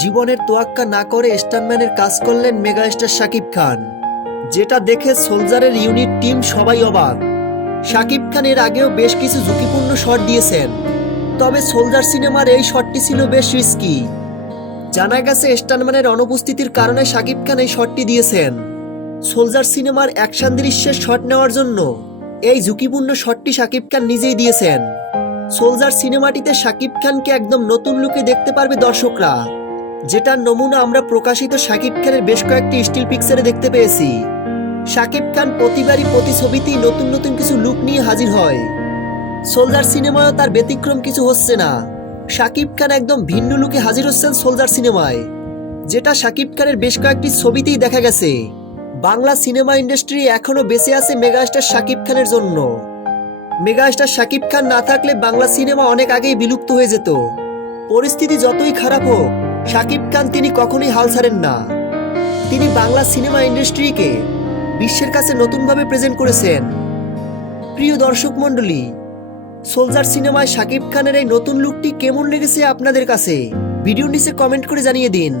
জীবনের তোয়াক্কা না করে স্টারম্যানের কাজ করলেন মেগাস্টার শাকিব খান, যেটা দেখে সোলজারের ইউনিট টিম সবাই অবাক। শাকিব খান এর আগেও বেশ কিছু ঝুঁকিপূর্ণ শট দিয়েছেন, তবে সোলজার সিনেমার এই শটটি ছিল বেশ রিস্কি। জানা গেছে স্টারম্যানের অনুপস্থিতির কারণে শাকিব খান এই শটটি দিয়েছেন। সোলজার সিনেমার অ্যাকশন দৃশ্যের শট নেওয়ার জন্য এই ঝুঁকিপূর্ণ শটটি শাকিব খান নিজেই দিয়েছেন। সোলজার সিনেমাটিতে শাকিব খানকে একদম নতুন লুকে দেখতে পারবে দর্শকরা। যেটার নমুনা আমরা প্রকাশিত শাকিব খানের বেশ কয়েকটি স্টিল পিকচারে দেখতে পেয়েছি। শাকিব খান প্রতিবারই প্রতি ছবিতেই নতুন নতুন কিছু লুক নিয়ে হাজির হয়। সোলজার সিনেমায়ও তার ব্যতিক্রম কিছু হচ্ছে না। শাকিব খান একদম ভিন্ন লুকে হাজির হচ্ছেন সোলজার সিনেমায়, যেটা শাকিব খানের বেশ কয়েকটি ছবিতেই দেখা গেছে। বাংলা সিনেমা ইন্ডাস্ট্রি এখনও বেঁচে আছে মেগাস্টার শাকিব খানের জন্য। মেগাস্টার শাকিব খান না থাকলে বাংলা সিনেমা অনেক আগেই বিলুপ্ত হয়ে যেত। পরিস্থিতি যতই খারাপ হোক শাকিব খান তিনি কখনোই হাল ছাড়েন না। তিনি বাংলা সিনেমা ইন্ডাস্ট্রিকে বিশ্বের কাছে নতুনভাবে প্রেজেন্ট করেছেন। প্রিয় দর্শক মণ্ডলী সোলজার সিনেমায় শাকিব খানের এই নতুন লুকটি কেমন লেগেছে আপনাদের কাছে? ভিডিও নিচে কমেন্ট করে জানিয়ে দিন।